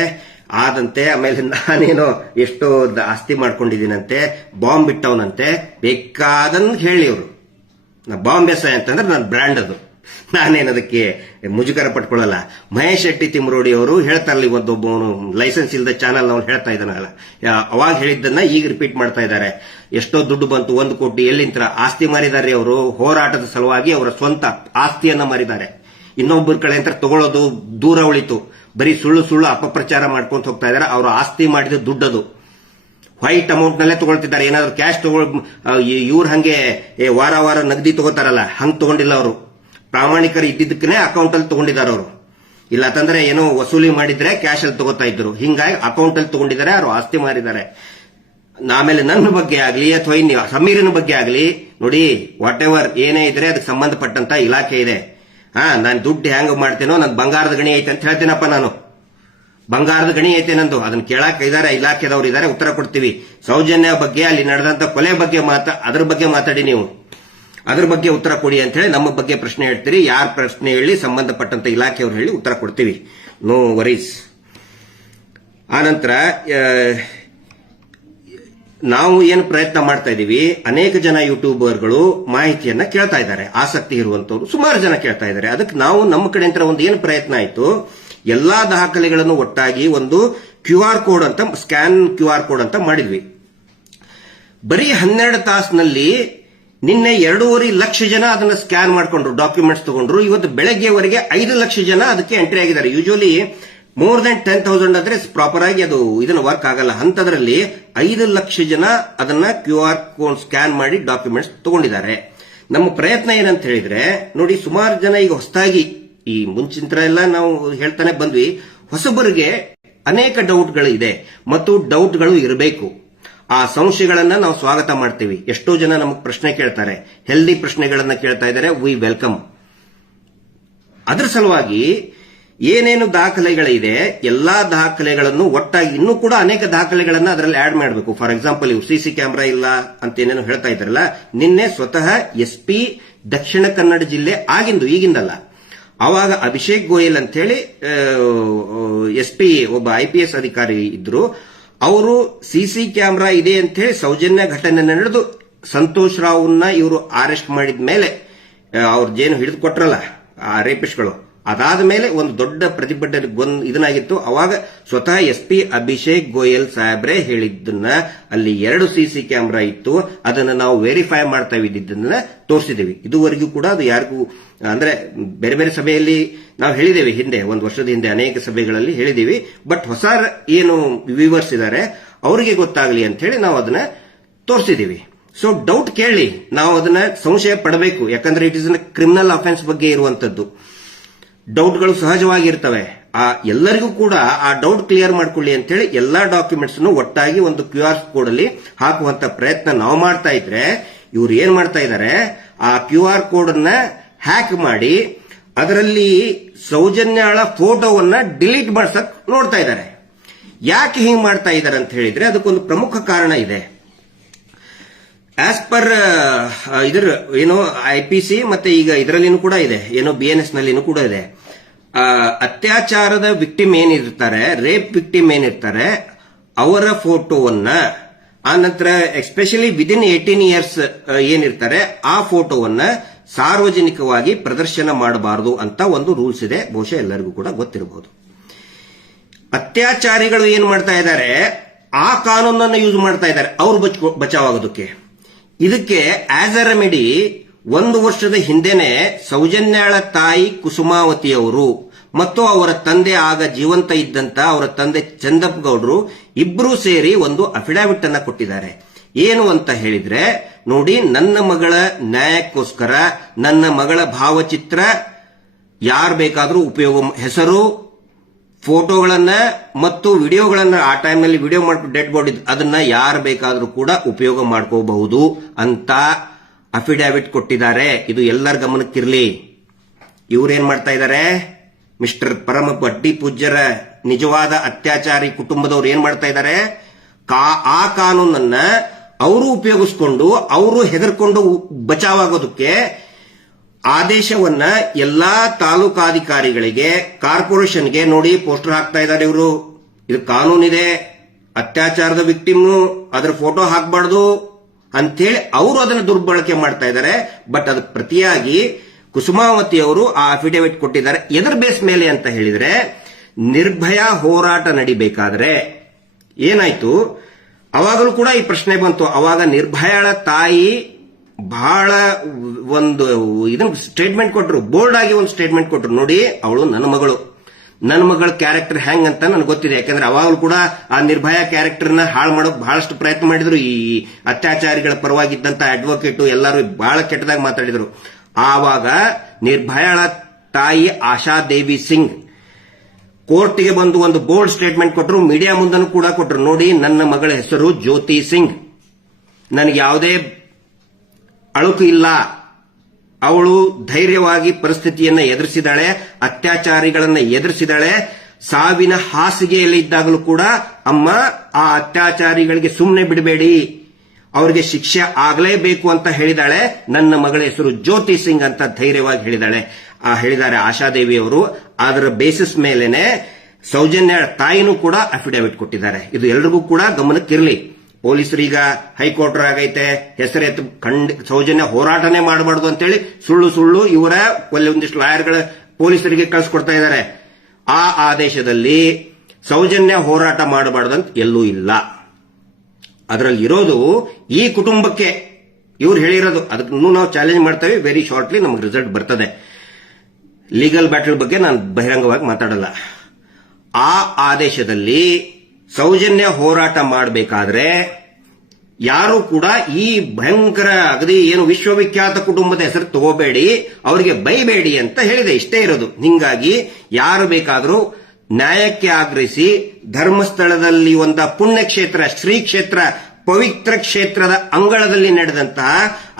ಆದಂತೆ, ಆಮೇಲೆ ನಾನೇನೋ ಎಷ್ಟೋ ಆಸ್ತಿ ಮಾಡ್ಕೊಂಡಿದ್ದೀನಂತೆ, ಬಾಂಬ್ ಬಿಟ್ಟವನಂತೆ, ಬೇಕಾದನ್ನು ಹೇಳಿ ಅವರು. ಬಾಂಬ್ ಎಸ್ಐ ಅಂತಂದ್ರೆ ನನ್ನ ಬ್ರ್ಯಾಂಡ್ ಅದು, ನಾನೇನದಕ್ಕೆ ಮುಜುಗರ ಪಟ್ಕೊಳ್ಳಲ್ಲ. ಮಹೇಶ್ ಶೆಟ್ಟಿ ತಿಮ್ಮರೋಡಿ ಅವರು ಹೇಳ್ತಾರಲ್ಲ, ಇವತ್ತೊಬ್ಬನು ಲೈಸೆನ್ಸ್ ಇಲ್ಲದ ಚಾನಲ್ ಅವ್ನು ಹೇಳ್ತಾ ಇದ್ದಾನಲ್ಲ, ಅವಾಗ ಹೇಳಿದ್ದನ್ನ ಈಗ ರಿಪೀಟ್ ಮಾಡ್ತಾ ಇದ್ದಾರೆ. ಎಷ್ಟೋ ದುಡ್ಡು ಬಂತು, 1 ಕೋಟಿ ಎಲ್ಲಿಂತ ಆಸ್ತಿ ಮಾರಿದ್ದಾರೆ ಅವರು. ಹೋರಾಟದ ಸಲುವಾಗಿ ಅವರ ಸ್ವಂತ ಆಸ್ತಿಯನ್ನ ಮಾರಿದ್ದಾರೆ. ಇನ್ನೊಬ್ಬರ ಕಡೆ ಅಂತ ತಗೊಳ್ಳೋದು ದೂರ ಉಳಿತು. ಬರೀ ಸುಳ್ಳು ಅಪಪ್ರಚಾರ ಮಾಡ್ಕೊಂತ ಹೋಗ್ತಾ ಇದ್ದಾರೆ. ಅವರ ಆಸ್ತಿ ಮಾಡಿದ ದುಡ್ಡದು ವೈಟ್ ಅಮೌಂಟ್ ನಲ್ಲೇ ತಗೊಳ್ತಿದ್ದಾರೆ. ಏನಾದ್ರು ಕ್ಯಾಶ್ ಇವ್ರು ಹಂಗೆ ವಾರ ನಗದಿ ತಗೋತಾರಲ್ಲ, ಹಂಗ್ ತಗೊಂಡಿಲ್ಲ ಅವರು. ಪ್ರಾಮಾಣಿಕರು ಇದ್ದಿದ್ದಕ್ಕೇ ಅಕೌಂಟ್ ಅಲ್ಲಿ ತಗೊಂಡಿದ್ದಾರೆ ಅವರು. ಇಲ್ಲ ಅಂತಂದ್ರೆ ಏನೋ ವಸೂಲಿ ಮಾಡಿದ್ರೆ ಕ್ಯಾಶ್ ಅಲ್ಲಿ ತಗೋತಾ ಇದ್ರು. ಹಿಂಗಾಗಿ ಅಕೌಂಟ್ ಅಲ್ಲಿ ತಗೊಂಡಿದ್ದಾರೆ, ಅವರು ಆಸ್ತಿ ಮಾರಿದ್ದಾರೆ. ಆಮೇಲೆ ನನ್ನ ಬಗ್ಗೆ ಆಗ್ಲಿ ಅಥವಾ ಸಮೀರನ ಬಗ್ಗೆ ಆಗ್ಲಿ ನೋಡಿ, ವಾಟ್ ಎವರ್ ಏನೇ ಇದ್ರೆ ಅದಕ್ಕೆ ಸಂಬಂಧಪಟ್ಟಂತ ಇಲಾಖೆ ಇದೆ. ನಾನು ದುಡ್ಡು ಹೆಂಗ್ ಮಾಡ್ತೇನೋ, ನನ್ ಬಂಗಾರದ ಗಣಿ ಐತೆ ಅಂತ ಹೇಳ್ತೇನಪ್ಪ. ನಾನು ಬಂಗಾರದ ಗಣಿ ಐತೆ ನಂದು, ಅದನ್ನ ಕೇಳಾಕ ಇದಾರೆ, ಇಲಾಖೆದವ್ರು ಇದಾರೆ, ಉತ್ತರ ಕೊಡ್ತೀವಿ. ಸೌಜನ್ಯ ಬಗ್ಗೆ, ಅಲ್ಲಿ ನಡೆದಂತ ಕೊಲೆ ಬಗ್ಗೆ ಅದ್ರ ಬಗ್ಗೆ ಮಾತಾಡಿ, ನೀವು ಅದ್ರ ಬಗ್ಗೆ ಉತ್ತರ ಕೊಡಿ ಅಂತ ಹೇಳಿ ನಮ್ಮ ಬಗ್ಗೆ ಪ್ರಶ್ನೆ ಹೇಳ್ತೀರಿ. ಯಾರ ಪ್ರಶ್ನೆ ಹೇಳಿ, ಸಂಬಂಧಪಟ್ಟಂತ ಇಲಾಖೆಯವ್ರು ಹೇಳಿ ಉತ್ತರ ಕೊಡ್ತೀವಿ, ನೋ ವರೀಸ್. ಆನಂತರ ನಾವು ಏನು ಪ್ರಯತ್ನ ಮಾಡ್ತಾ ಇದೀವಿ, ಅನೇಕ ಜನ ಯೂಟ್ಯೂಬರ್ಗಳು ಮಾಹಿತಿಯನ್ನ ಕೇಳ್ತಾ ಇದ್ದಾರೆ, ಆಸಕ್ತಿ ಇರುವಂತವ್ರು ಸುಮಾರು ಜನ ಕೇಳ್ತಾ ಇದ್ದಾರೆ. ಅದಕ್ಕೆ ನಾವು ನಮ್ಮ ಕಡೆಯಿಂದ ಒಂದು ಏನು ಪ್ರಯತ್ನ ಆಯ್ತು, ಎಲ್ಲಾ ದಾಖಲೆಗಳನ್ನು ಒಟ್ಟಾಗಿ ಒಂದು QR ಕೋಡ್ ಅಂತ, ಸ್ಕ್ಯಾನ್ QR ಕೋಡ್ ಅಂತ ಮಾಡಿದ್ವಿ. ಬರೀ 12 ತಾಸಿನಲ್ಲಿ ನಿನ್ನೆ 2.5 ಲಕ್ಷ ಜನ ಅದನ್ನ ಸ್ಕ್ಯಾನ್ ಮಾಡ್ಕೊಂಡ್ರು, ಡಾಕ್ಯುಮೆಂಟ್ಸ್ ತಗೊಂಡ್ರು. ಇವತ್ತು ಬೆಳಗ್ಗೆವರೆಗೆ 5 ಲಕ್ಷ ಜನ ಅದಕ್ಕೆ ಎಂಟ್ರಿ ಆಗಿದ್ದಾರೆ. ಯೂಶುವಲಿ ಮೋರ್ ದನ್ 10,000 ಆದ್ರೆ ಪ್ರಾಪರ್ ಆಗಿ ಅದು ಇದನ್ನ ವರ್ಕ್ ಆಗಲ್ಲ. ಅಂತದ್ರಲ್ಲಿ 5 ಲಕ್ಷ ಜನ ಅದನ್ನ QR ಕೋಡ್ ಸ್ಕ್ಯಾನ್ ಮಾಡಿ ಡಾಕ್ಯುಮೆಂಟ್ಸ್ ತಗೊಂಡಿದ್ದಾರೆ. ನಮ್ಮ ಪ್ರಯತ್ನ ಏನಂತ ಹೇಳಿದ್ರೆ, ನೋಡಿ, ಸುಮಾರು ಜನ ಈಗ ಹೊಸದಾಗಿ, ಈ ಮುಂಚಿನ ಎಲ್ಲ ನಾವು ಹೇಳ್ತಾನೆ ಬಂದ್ವಿ, ಹೊಸಬರಿಗೆ ಅನೇಕ ಡೌಟ್ಗಳು ಇದೆ ಮತ್ತು ಡೌಟ್ಗಳು ಇರಬೇಕು. ಆ ಸಂಶಯಗಳನ್ನ ನಾವು ಸ್ವಾಗತ ಮಾಡ್ತೀವಿ. ಎಷ್ಟೋ ಜನ ನಮಗೆ ಪ್ರಶ್ನೆ ಕೇಳ್ತಾರೆ, ಹೆಲ್ದಿ ಪ್ರಶ್ನೆಗಳನ್ನ ಕೇಳ್ತಾ ಇದ್ದಾರೆ, ವಿ ವೆಲ್ಕಮ್. ಅದರ ಸಲುವಾಗಿ ಏನೇನು ದಾಖಲೆಗಳಿದೆ, ಎಲ್ಲಾ ದಾಖಲೆಗಳನ್ನು ಒಟ್ಟಾಗಿ, ಇನ್ನೂ ಕೂಡ ಅನೇಕ ದಾಖಲೆಗಳನ್ನ ಅದರಲ್ಲಿ ಆಡ್ ಮಾಡಬೇಕು. ಫಾರ್ ಎಕ್ಸಾಂಪಲ್, ಇವು ಸಿಸಿ ಕ್ಯಾಮೆರಾ ಇಲ್ಲ ಅಂತ ಏನೇನು ಹೇಳ್ತಾ ಇದ್ದಾರಲ್ಲ, ನಿನ್ನೆ ಸ್ವತಃ SP ದಕ್ಷಿಣ ಕನ್ನಡ ಜಿಲ್ಲೆ ಆಗಿಂದು, ಈಗಿಂದಲ್ಲ. ಆವಾಗ ಅಭಿಷೇಕ್ ಗೋಯಲ್ ಅಂತ ಹೇಳಿ SP ಒಬ್ಬ IPS ಅಧಿಕಾರಿ ಇದ್ರು. ಅವರು ಸಿಸಿ ಕ್ಯಾಮೆರಾ ಇದೆ ಅಂತ ಹೇಳಿ ಸೌಜನ್ಯ ಘಟನೆ ನಡೆದು ಸಂತೋಷ್ ರಾವ್ನ ಇವರು ಅರೆಸ್ಟ್ ಮಾಡಿದ ಮೇಲೆ, ಅವ್ರ ಜೇನು ಹಿಡಿದು ಕೊಟ್ರಲ್ಲ ಆ ರೇಪಿಸ್ಟ್ಗಳು, ಅದಾದ ಮೇಲೆ ಒಂದು ದೊಡ್ಡ ಪ್ರತಿಭಟನೆ ಇದನ್ನಾಗಿತ್ತು. ಅವಾಗ ಸ್ವತಃ SP ಅಭಿಷೇಕ್ ಗೋಯಲ್ ಸಾಹೇಬ್ರೆ ಹೇಳಿದ್ದನ್ನ, ಅಲ್ಲಿ 2 ಸಿಸಿ ಕ್ಯಾಮೆರಾ ಇತ್ತು, ಅದನ್ನ ನಾವು ವೆರಿಫೈ ಮಾಡ್ತಾ ಇದ್ದಿದ್ದನ್ನ ತೋರಿಸಿದೀವಿ. ಇದುವರೆಗೂ ಕೂಡ ಅದು ಯಾರಿಗೂ, ಅಂದ್ರೆ ಬೇರೆ ಬೇರೆ ಸಭೆಯಲ್ಲಿ ನಾವು ಹೇಳಿದ್ದೇವೆ, ಹಿಂದೆ 1 ವರ್ಷದ ಹಿಂದೆ ಅನೇಕ ಸಭೆಗಳಲ್ಲಿ ಹೇಳಿದೀವಿ. ಬಟ್ ಹೊಸ ಏನು ವ್ಯೂವರ್ಸ್ ಇದ್ದಾರೆ ಅವರಿಗೆ ಗೊತ್ತಾಗ್ಲಿ ಅಂತ ಹೇಳಿ ನಾವು ಅದನ್ನ ತೋರಿಸಿದೀವಿ. ಸೊ ಡೌಟ್ ಕೇಳಿ, ನಾವು ಅದನ್ನ ಸಂಶಯ ಪಡಬೇಕು. ಯಾಕಂದ್ರೆ ಇಟ್ ಇಸ್ ಕ್ರಿಮಿನಲ್ ಅಫೆನ್ಸ್ ಬಗ್ಗೆ ಇರುವಂತದ್ದು. ಡೌಟ್ಗಳು ಸಹಜವಾಗಿರ್ತವೆ. ಎಲ್ಲರಿಗೂ ಕೂಡ ಆ ಡೌಟ್ ಕ್ಲಿಯರ್ ಮಾಡ್ಕೊಳ್ಳಿ ಅಂತ ಹೇಳಿ ಎಲ್ಲಾ ಡಾಕ್ಯುಮೆಂಟ್ಸ್ ಒಟ್ಟಾಗಿ ಒಂದು QR ಕೋಡ್ ಅಲ್ಲಿ ಹಾಕುವಂತ ಪ್ರಯತ್ನ ನಾವು ಮಾಡ್ತಾ ಇದ್ರೆ, ಇವ್ರು ಏನ್ ಮಾಡ್ತಾ ಇದ್ದಾರೆ, ಆ QR ಕೋಡ್ ಅನ್ನ ಹ್ಯಾಕ್ ಮಾಡಿ ಅದರಲ್ಲಿ ಸೌಜನ್ಯಾಳ ಫೋಟೋವನ್ನ ಡಿಲೀಟ್ ಮಾಡ್ಸಕ್ ನೋಡ್ತಾ ಇದ್ದಾರೆ. ಯಾಕೆ ಹಿಂಗ್ ಮಾಡ್ತಾ ಇದ್ದಾರೆ ಅಂತ ಹೇಳಿದ್ರೆ, ಅದಕ್ಕೊಂದು ಪ್ರಮುಖ ಕಾರಣ ಇದೆ. ಆಸ್ ಪರ್ ಇದರ ಏನೋ IPC ಮತ್ತೆ ಈಗ ಇದರಲ್ಲಿನೂ ಕೂಡ ಇದೆ, ಏನೋ BNS ನಲ್ಲಿನೂ ಕೂಡ ಇದೆ. ಅತ್ಯಾಚಾರದ ವಿಕ್ಟಿಮ್ ಏನಿರ್ತಾರೆ, ರೇಪ್ ವಿಕ್ಟಿಮ್ ಏನಿರ್ತಾರೆ, ಅವರ ಫೋಟೋವನ್ನ, ಆ ನಂತರ ಎಸ್ಪೆಷಲಿ ವಿದಿನ್ 18 ಇಯರ್ಸ್ ಏನಿರ್ತಾರೆ, ಆ ಫೋಟೋವನ್ನ ಸಾರ್ವಜನಿಕವಾಗಿ ಪ್ರದರ್ಶನ ಮಾಡಬಾರದು ಅಂತ ಒಂದು ರೂಲ್ಸ್ ಇದೆ. ಬಹುಶಃ ಎಲ್ಲರಿಗೂ ಕೂಡ ಗೊತ್ತಿರಬಹುದು. ಅತ್ಯಾಚಾರಿಗಳು ಏನ್ ಮಾಡ್ತಾ ಇದ್ದಾರೆ, ಆ ಕಾನೂನನ್ನು ಯೂಸ್ ಮಾಡ್ತಾ ಇದ್ದಾರೆ ಅವ್ರು ಬಚಾವಾಗೋದಕ್ಕೆ. ಇದಕ್ಕೆ ಆಸ್ ಅ ರೆಮಿಡಿ 1 ವರ್ಷದ ಹಿಂದೆನೆ ಸೌಜನ್ಯಾಳ ತಾಯಿ ಕುಸುಮಾವತಿಯವರು ಮತ್ತು ಅವರ ತಂದೆ, ಆಗ ಜೀವಂತ ಇದ್ದಂತ ಅವರ ತಂದೆ ಚಂದಪ್ಪ ಗೌಡ್ರು ಇಬ್ಬರೂ ಸೇರಿ ಒಂದು ಅಫಿಡವಿಟ್ ಅನ್ನ ಕೊಟ್ಟಿದ್ದಾರೆ. ಏನು ಅಂತ ಹೇಳಿದ್ರೆ, ನೋಡಿ, ನನ್ನ ಮಗಳ ನ್ಯಾಯಕ್ಕೋಸ್ಕರ ನನ್ನ ಮಗಳ ಭಾವಚಿತ್ರ ಯಾರು ಬೇಕಾದರೂ ಉಪಯೋಗ, ಹೆಸರು, ಫೋಟೋಗಳನ್ನ ಮತ್ತು ವಿಡಿಯೋಗಳನ್ನ, ಆ ಟೈಮ್ನಲ್ಲಿ ವಿಡಿಯೋ ಮಾಡ್ಕೊಂಡು ಡೆಡ್ ಬಾಡಿ ಅದನ್ನ ಯಾರು ಬೇಕಾದರೂ ಕೂಡ ಉಪಯೋಗ ಮಾಡ್ಕೋಬಹುದು ಅಂತ ಅಫಿಡಾವಿಟ್ ಕೊಟ್ಟಿದ್ದಾರೆ. ಇದು ಎಲ್ಲರ ಗಮನಕ್ಕಿರಲಿ. ಇವ್ರೇನ್ ಮಾಡ್ತಾ ಇದ್ದಾರೆ, ಮಿಸ್ಟರ್ ಪರಮ ಬಡ್ಡಿ ಪೂಜ್ಯರ ನಿಜವಾದ ಅತ್ಯಾಚಾರಿ ಕುಟುಂಬದವ್ರು ಏನ್ ಮಾಡ್ತಾ ಇದ್ದಾರೆ, ಆ ಕಾನೂನನ್ನ ಅವರು ಉಪಯೋಗಿಸ್ಕೊಂಡು ಅವರು ಹೆದರ್ಕೊಂಡು ಬಚಾವಾಗೋದಕ್ಕೆ ಆದೇಶವನ್ನ ಎಲ್ಲಾ ತಾಲೂಕಾಧಿಕಾರಿಗಳಿಗೆ, ಕಾರ್ಪೊರೇಷನ್ಗೆ ನೋಡಿ ಪೋಸ್ಟರ್ ಹಾಕ್ತಾ ಇದ್ದಾರೆ. ಇವರು ಇದು ಕಾನೂನಿದೆ, ಅತ್ಯಾಚಾರದ ವಿಕ್ಟಿಮ್ ಅದರ ಫೋಟೋ ಹಾಕಬಾರ್ದು ಅಂತೇಳಿ ಅವರು ಅದನ್ನು ದುರ್ಬಳಕೆ ಮಾಡ್ತಾ ಇದ್ದಾರೆ. ಬಟ್ ಅದಕ್ಕೆ ಪ್ರತಿಯಾಗಿ ಕುಸುಮಾವತಿ ಅವರು ಆ ಅಫಿಡೇವಿಟ್ ಕೊಟ್ಟಿದ್ದಾರೆ. ಎದರ ಬೇಸ್ ಮೇಲೆ ಅಂತ ಹೇಳಿದ್ರೆ, ನಿರ್ಭಯ ಹೋರಾಟ ನಡಿಬೇಕಾದ್ರೆ ಏನಾಯ್ತು, ಅವಾಗಲೂ ಕೂಡ ಈ ಪ್ರಶ್ನೆ ಬಂತು. ಅವಾಗ ನಿರ್ಭಯಾಳ ತಾಯಿ ಬಹಳ ಒಂದು ಇದನ್ನ ಸ್ಟೇಟ್ಮೆಂಟ್ ಕೊಟ್ಟರು, ಬೋಲ್ಡ್ ಆಗಿ ಒಂದು ಸ್ಟೇಟ್ಮೆಂಟ್ ಕೊಟ್ಟರು. ನೋಡಿ, ಅವಳು ನನ್ನ ಮಗಳ ಕ್ಯಾರೆಕ್ಟರ್ ಹೆಂಗ್ ಅಂತ ನನಗೆ ಗೊತ್ತಿದೆ. ಯಾಕಂದ್ರೆ ಅವಾಗಲೂ ಕೂಡ ಆ ನಿರ್ಭಯ ಕ್ಯಾರೆಕ್ಟರ್ನ ಹಾಳು ಮಾಡೋಕೆ ಬಹಳಷ್ಟು ಪ್ರಯತ್ನ ಮಾಡಿದ್ರು. ಈ ಅತ್ಯಾಚಾರಿಗಳ ಪರವಾಗಿದ್ದಂತ ಅಡ್ವೊಕೇಟು ಎಲ್ಲರೂ ಬಹಳ ಕೆಟ್ಟದಾಗಿ ಮಾತಾಡಿದ್ರು. ಆವಾಗ ನಿರ್ಭಯಾಳ ತಾಯಿ ಆಶಾದೇವಿ ಸಿಂಗ್ ಕೋರ್ಟ್ಗೆ ಬಂದು ಒಂದು ಬೋಲ್ಡ್ ಸ್ಟೇಟ್ಮೆಂಟ್ ಕೊಟ್ಟರು. ಮೀಡಿಯಾ ಮುಂದನ್ನು ಕೂಡ ಕೊಟ್ಟರು. ನೋಡಿ, ನನ್ನ ಮಗಳ ಹೆಸರು ಜ್ಯೋತಿ ಸಿಂಗ್, ನನಗೆ ಯಾವುದೇ ಅಳುಕು ಇಲ್ಲ, ಅವಳು ಧೈರ್ಯವಾಗಿ ಪರಿಸ್ಥಿತಿಯನ್ನ ಎದುರಿಸಿದಾಳೆ, ಅತ್ಯಾಚಾರಿಗಳನ್ನ ಎದುರಿಸಿದಾಳೆ. ಸಾವಿನ ಹಾಸಿಗೆಯಲ್ಲಿ ಇದ್ದಾಗಲೂ ಕೂಡ ಅಮ್ಮ, ಆ ಅತ್ಯಾಚಾರಿಗಳಿಗೆ ಸುಮ್ಮನೆ ಬಿಡಬೇಡಿ, ಅವರಿಗೆ ಶಿಕ್ಷೆ ಆಗಲೇಬೇಕು ಅಂತ ಹೇಳಿದಾಳೆ. ನನ್ನ ಮಗಳ ಹೆಸರು ಜ್ಯೋತಿ ಸಿಂಗ್ ಅಂತ ಧೈರ್ಯವಾಗಿ ಹೇಳಿದ್ದಾರೆ ಆಶಾದೇವಿ ಅವರು. ಅದರ ಬೇಸಿಸ್ ಮೇಲೆನೆ ಸೌಜನ್ಯ ತಾಯಿನೂ ಕೂಡ ಅಫಿಡೇವಿಟ್ ಕೊಟ್ಟಿದ್ದಾರೆ. ಇದು ಎಲ್ರಿಗೂ ಕೂಡ ಗಮನಕ್ಕಿರಲಿ. ಪೊಲೀಸರೀಗ ಹೈಕೋರ್ಟ್ ಆಗೈತೆ, ಹೆಸರೆತ್ತು ಸೌಜನ್ಯ ಹೋರಾಟನೇ ಮಾಡಬಾರ್ದು ಅಂತೇಳಿ ಸುಳ್ಳು ಇವರ ಒಂದಿಷ್ಟು ಲಾಯರ್ಗಳ ಪೊಲೀಸರಿಗೆ ಕಳಿಸ್ಕೊಡ್ತಾ ಇದ್ದಾರೆ. ಆ ಆದೇಶದಲ್ಲಿ ಸೌಜನ್ಯ ಹೋರಾಟ ಮಾಡಬಾರ್ದು ಅಂತ ಎಲ್ಲೂ ಇಲ್ಲ. ಅದರಲ್ಲಿ ಇರೋದು ಈ ಕುಟುಂಬಕ್ಕೆ ಇವ್ರು ಹೇಳಿರೋದು. ಅದನ್ನು ನಾವು ಚಾಲೆಂಜ್ ಮಾಡ್ತೇವೆ. ವೆರಿ ಶಾರ್ಟ್ಲಿ ನಮಗೆ ರಿಸಲ್ಟ್ ಬರ್ತದೆ. ಲೀಗಲ್ ಬ್ಯಾಟಲ್ ಬಗ್ಗೆ ನಾನು ಬಹಿರಂಗವಾಗಿ ಮಾತಾಡಲ್ಲ. ಆ ಆದೇಶದಲ್ಲಿ ಸೌಜನ್ಯ ಹೋರಾಟ ಮಾಡಬೇಕಾದ್ರೆ ಯಾರು ಕೂಡ ಈ ಭಯಂಕರ ಅಗದಿ ಏನು ವಿಶ್ವವಿಖ್ಯಾತ ಕುಟುಂಬದ ಹೆಸರು ತಗೋಬೇಡಿ, ಅವರಿಗೆ ಬೈಬೇಡಿ ಅಂತ ಹೇಳಿದೆ. ಇಷ್ಟೇ ಇರೋದು. ಹಿಂಗಾಗಿ ಯಾರು ಬೇಕಾದರೂ ನ್ಯಾಯಕ್ಕೆ ಆಗ್ರಹಿಸಿ ಧರ್ಮಸ್ಥಳದಲ್ಲಿ ಒಂದು ಪುಣ್ಯಕ್ಷೇತ್ರ, ಶ್ರೀ ಕ್ಷೇತ್ರ, ಪವಿತ್ರ ಕ್ಷೇತ್ರದ ಅಂಗಳದಲ್ಲಿ ನಡೆದಂತಹ,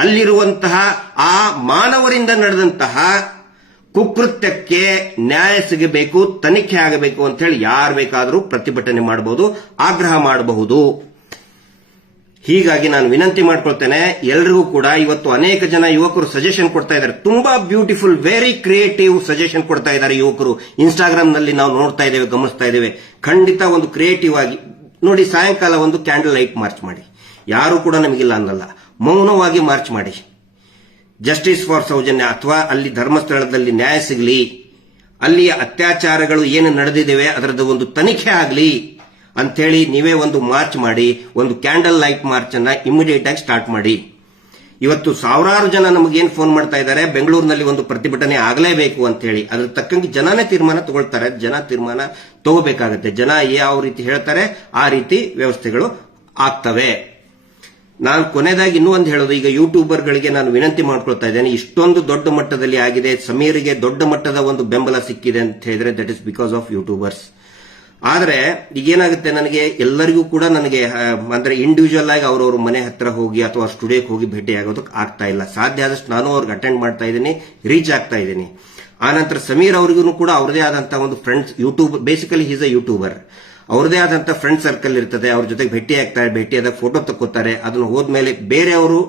ಅಲ್ಲಿರುವಂತಹ ಆ ಮಾನವರಿಂದ ನಡೆದಂತಹ ಕುಕೃತ್ಯಕ್ಕೆ ನ್ಯಾಯ ಸಿಗಬೇಕು, ತನಿಖೆ ಆಗಬೇಕು ಅಂತ ಹೇಳಿ ಯಾರು ಬೇಕಾದರೂ ಪ್ರತಿಭಟನೆ ಮಾಡಬಹುದು, ಆಗ್ರಹ ಮಾಡಬಹುದು. ಹೀಗಾಗಿ ನಾನು ವಿನಂತಿ ಮಾಡ್ಕೊಳ್ತೇನೆ ಎಲ್ರಿಗೂ ಕೂಡ. ಇವತ್ತು ಅನೇಕ ಜನ ಯುವಕರು ಸಜೆಷನ್ ಕೊಡ್ತಾ ಇದ್ದಾರೆ. ತುಂಬಾ ಬ್ಯೂಟಿಫುಲ್, ವೆರಿ ಕ್ರಿಯೇಟಿವ್ ಸಜೆಷನ್ ಕೊಡ್ತಾ ಇದ್ದಾರೆ ಯುವಕರು. ಇನ್ಸ್ಟಾಗ್ರಾಮ್ ನಲ್ಲಿ ನಾವು ನೋಡ್ತಾ ಇದ್ದೇವೆ, ಗಮನಿಸ್ತಾ ಇದ್ದೇವೆ. ಖಂಡಿತ ಒಂದು ಕ್ರಿಯೇಟಿವ್ ಆಗಿ ನೋಡಿ, ಸಾಯಂಕಾಲ ಒಂದು ಕ್ಯಾಂಡಲ್ ಲೈಟ್ ಮಾರ್ಚ್ ಮಾಡಿ. ಯಾರು ಕೂಡ ನಮಗಿಲ್ಲ ಅನ್ನಲ್ಲ, ಮೌನವಾಗಿ ಮಾರ್ಚ್ ಮಾಡಿ. ಜಸ್ಟಿಸ್ ಫಾರ್ ಸೌಜನ್ಯ, ಅಥವಾ ಅಲ್ಲಿ ಧರ್ಮಸ್ಥಳದಲ್ಲಿ ನ್ಯಾಯ ಸಿಗಲಿ, ಅಲ್ಲಿಯ ಅತ್ಯಾಚಾರಗಳು ಏನು ನಡೆದಿದ್ದೇವೆ ಅದರದ್ದು ಒಂದು ತನಿಖೆ ಆಗಲಿ ಅಂಥೇಳಿ ನೀವೇ ಒಂದು ಮಾರ್ಚ್ ಮಾಡಿ, ಒಂದು ಕ್ಯಾಂಡಲ್ ಲೈಟ್ ಮಾರ್ಚ್ ಅನ್ನ ಇಮಿಡಿಯೇಟ್ ಆಗಿ ಸ್ಟಾರ್ಟ್ ಮಾಡಿ. ಇವತ್ತು ಸಾವಿರಾರು ಜನ ನಮಗೇನು ಫೋನ್ ಮಾಡ್ತಾ ಇದ್ದಾರೆ, ಬೆಂಗಳೂರಿನಲ್ಲಿ ಒಂದು ಪ್ರತಿಭಟನೆ ಆಗಲೇಬೇಕು ಅಂತ ಹೇಳಿ. ಅದ್ರ ತಕ್ಕಂಗೆ ಜನನೇ ತೀರ್ಮಾನ ತಗೊಳ್ತಾರೆ. ಜನ ತೀರ್ಮಾನ ತಗೋಬೇಕಾಗತ್ತೆ. ಜನ ಯಾವ ರೀತಿ ಹೇಳ್ತಾರೆ ಆ ರೀತಿ ವ್ಯವಸ್ಥೆಗಳು ಆಗ್ತವೆ. ನಾನು ಕೊನೆಯದಾಗಿ ಇನ್ನೂ ಒಂದು ಹೇಳೋದು, ಈಗ ಯೂಟ್ಯೂಬರ್ಗಳಿಗೆ ನಾನು ವಿನಂತಿ ಮಾಡ್ಕೊಳ್ತಾ ಇದ್ದೇನೆ. ಇಷ್ಟೊಂದು ದೊಡ್ಡ ಮಟ್ಟದಲ್ಲಿ ಆಗಿದೆ, ಸಮೀರ್ಗೆ ದೊಡ್ಡ ಮಟ್ಟದ ಒಂದು ಬೆಂಬಲ ಸಿಕ್ಕಿದೆ ಅಂತ ಹೇಳಿದ್ರೆ that is because of YouTubers. ಆದ್ರೆ ಈಗೇನಾಗುತ್ತೆ, ನನಗೆ ಎಲ್ಲರಿಗೂ ಕೂಡ ನನಗೆ ಅಂದ್ರೆ ಇಂಡಿವಿಜುವಲ್ ಆಗಿ ಅವ್ರವ್ರ ಮನೆ ಹತ್ರ ಹೋಗಿ ಅಥವಾ ಸ್ಟುಡಿಯೋಕ್ಕೆ ಹೋಗಿ ಭೇಟಿ ಆಗೋದಕ್ಕೆ ಆಗ್ತಾ ಇಲ್ಲ. ಸಾಧ್ಯ ಆದಷ್ಟು ನಾನು ಅವ್ರಿಗೆ ಅಟೆಂಡ್ ಮಾಡ್ತಾ ಇದ್ದೀನಿ, ರೀಚ್ ಆಗ್ತಾ ಇದ್ದೀನಿ. ಆನಂತರ ಸಮೀರ್ ಅವರಿಗೂ ಕೂಡ ಅವ್ರದೇ ಆದಂತಹ ಒಂದು friends, YouTube basically is a YouTuber, ಅವ್ರದೇ ಆದಂತಹ ಫ್ರೆಂಡ್ ಸರ್ಕಲ್ ಇರ್ತದೆ. ಅವ್ರ ಜೊತೆಗೆ ಭೇಟಿ ಆಗ್ತಾರೆ, ಭೇಟಿಯಾದಾಗ ಫೋಟೋ ತಕ್ಕೋತಾರೆ. ಅದನ್ನು ಹೋದ್ಮೇಲೆ ಬೇರೆಯವರು